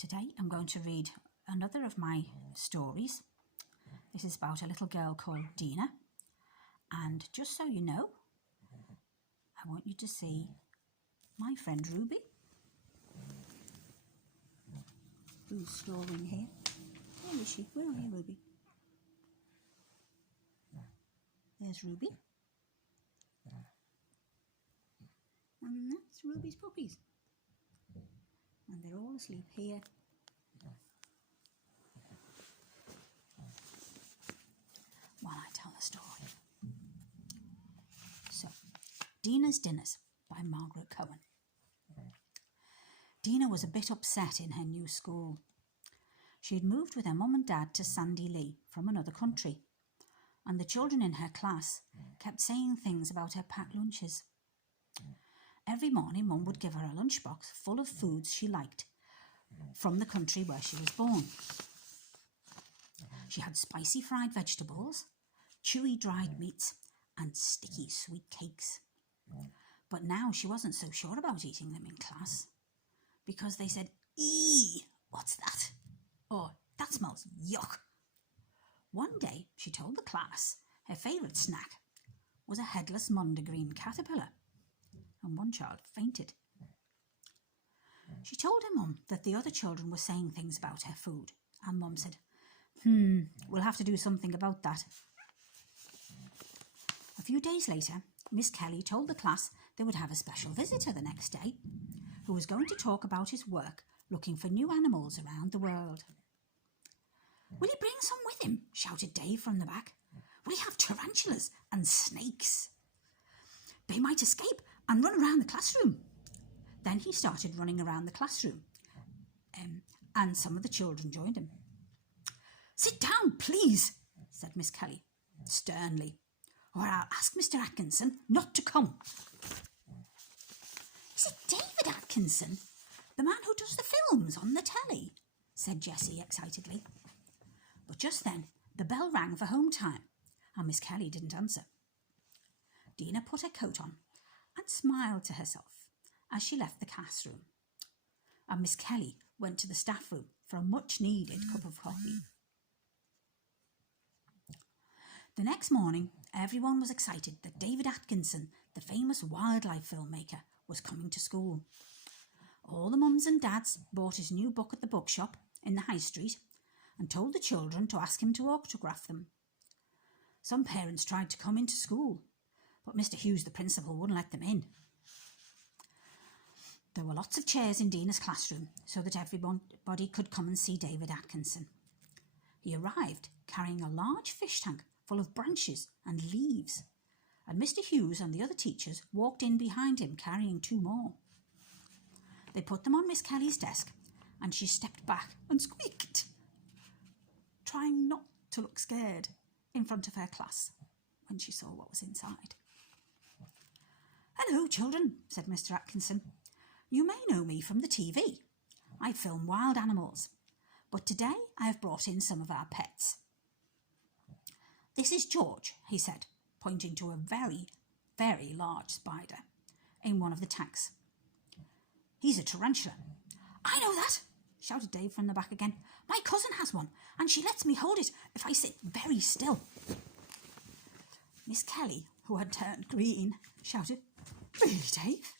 Today I'm going to read another of my stories. This is about a little girl called Dina, and just so you know, I want you to see my friend Ruby, who's storing here. Where is she? Where are you, Ruby? There's Ruby. And that's Ruby's puppies. And they're all asleep here. While I tell the story. So, Dina's Dinners by Margaret Cohen. Dina was a bit upset in her new school. She had moved with her mum and dad to Sandy Lee from another country, and the children in her class kept saying things about her packed lunches. Every morning Mum would give her a lunchbox full of foods she liked from the country where she was born. She had spicy fried vegetables, chewy dried meats and sticky sweet cakes. But now she wasn't so sure about eating them in class, because they said, "Eee, what's that?" Or, "That smells yuck." One day she told the class her favourite snack was a headless mondegreen caterpillar, and one child fainted. She told her mum that the other children were saying things about her food, and Mum said, "We'll have to do something about that." A few days later, Miss Kelly told the class they would have a special visitor the next day, who was going to talk about his work looking for new animals around the world. "Will he bring some with him?" shouted Dave from the back. "Will he have tarantulas and snakes? They might escape and run around the classroom." Then he started running around the classroom, and some of the children joined him. "Sit down, please," said Miss Kelly sternly, "or I'll ask Mr. Atkinson not to come." "Is it David Atkinson, the man who does the films on the telly?" said Jessie excitedly. But just then the bell rang for home time, and Miss Kelly didn't answer. Dina put her coat on and smiled to herself as she left the classroom, and Miss Kelly went to the staff room for a much-needed cup of coffee. The next morning, everyone was excited that David Atkinson, the famous wildlife filmmaker, was coming to school. All the mums and dads bought his new book at the bookshop in the high street and told the children to ask him to autograph them. Some parents tried to come into school, but Mr. Hughes, the principal, wouldn't let them in. There were lots of chairs in Dina's classroom so that everybody could come and see David Atkinson. He arrived carrying a large fish tank full of branches and leaves, and Mr. Hughes and the other teachers walked in behind him carrying 2 more. They put them on Miss Kelly's desk, and she stepped back and squeaked, trying not to look scared in front of her class when she saw what was inside. "Hello, children," said Mr. Atkinson. "You may know me from the TV. I film wild animals, but today I have brought in some of our pets. This is George," he said, pointing to a very, very large spider in one of the tanks. "He's a tarantula." "I know that," shouted Dave from the back again. "My cousin has one, and she lets me hold it if I sit very still." Miss Kelly, who had turned green, shouted, "Really, Dave?"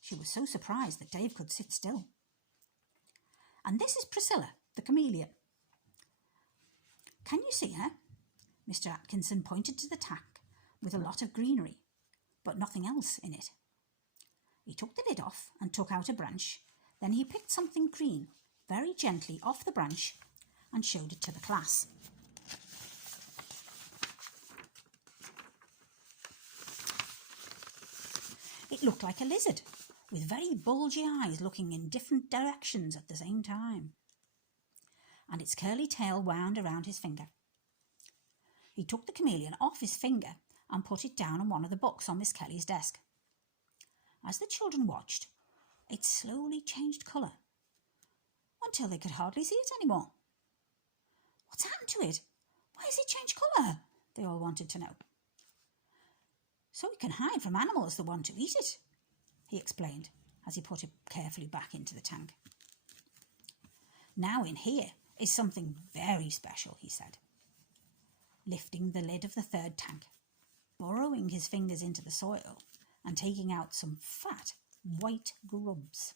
She was so surprised that Dave could sit still. "And this is Priscilla, the chameleon. Can you see her?" Mr. Atkinson pointed to the tank with a lot of greenery, but nothing else in it. He took the lid off and took out a branch. Then he picked something green very gently off the branch and showed it to the class. It looked like a lizard, with very bulgy eyes looking in different directions at the same time, and its curly tail wound around his finger. He took the chameleon off his finger and put it down on one of the books on Miss Kelly's desk. As the children watched, it slowly changed colour until they could hardly see it anymore. "What's happened to it? Why has it changed colour?" they all wanted to know. "So it can hide from animals that want to eat it," he explained as he put it carefully back into the tank. Now in here is something very special, he said, lifting the lid of the third tank, burrowing his fingers into the soil and taking out some fat white grubs.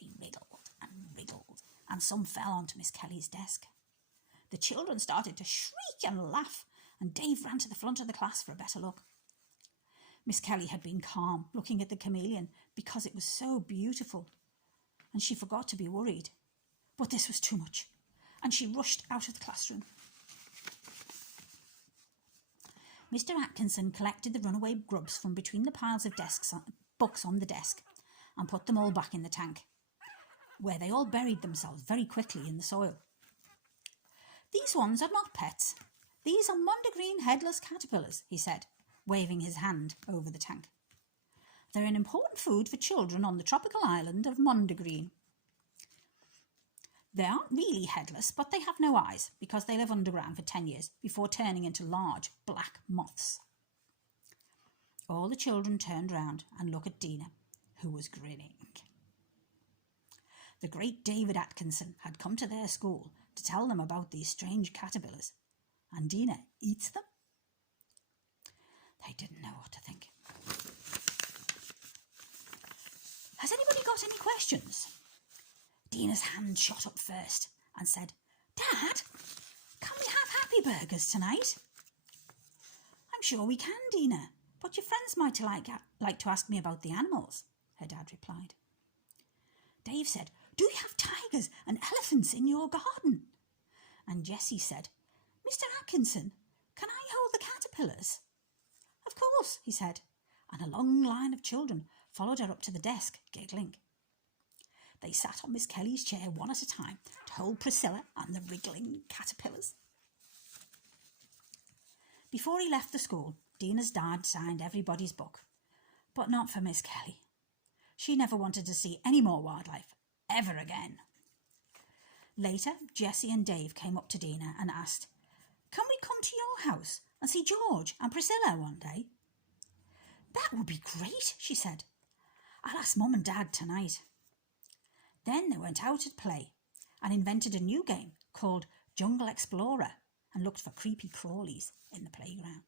They wriggled and wriggled, and some fell onto Miss Kelly's desk. The children started to shriek and laugh, and Dave ran to the front of the class for a better look. Miss Kelly had been calm, looking at the chameleon because it was so beautiful, and she forgot to be worried. But this was too much, and she rushed out of the classroom. Mr. Atkinson collected the runaway grubs from between the piles of books on the desk and put them all back in the tank, where they all buried themselves very quickly in the soil. These ones are not pets. These are mondegreen headless caterpillars, he said, waving his hand over the tank. They're an important food for children on the tropical island of Mondegreen. They aren't really headless, but they have no eyes because they live underground for 10 years before turning into large black moths. All the children turned round and looked at Dina, who was grinning. The great David Atkinson had come to their school to tell them about these strange caterpillars, and Dina eats them? They didn't know what to think. Has anybody got any questions? Dina's hand shot up first and said, Dad, can we have happy burgers tonight? I'm sure we can, Dina, but your friends might like to ask me about the animals, her dad replied. Dave said, Do you have tigers and elephants in your garden? And Jessie said, Mr. Atkinson, can I hold the caterpillars? Of course, he said, and a long line of children followed her up to the desk, giggling. They sat on Miss Kelly's chair one at a time to hold Priscilla and the wriggling caterpillars. Before he left the school, Dina's dad signed everybody's book, but not for Miss Kelly. She never wanted to see any more wildlife, ever again. Later, Jessie and Dave came up to Dina and asked, Can we come to your house and see George and Priscilla one day? That would be great, she said. I'll ask Mum and Dad tonight. Then they went out to play and invented a new game called Jungle Explorer and looked for creepy crawlies in the playground.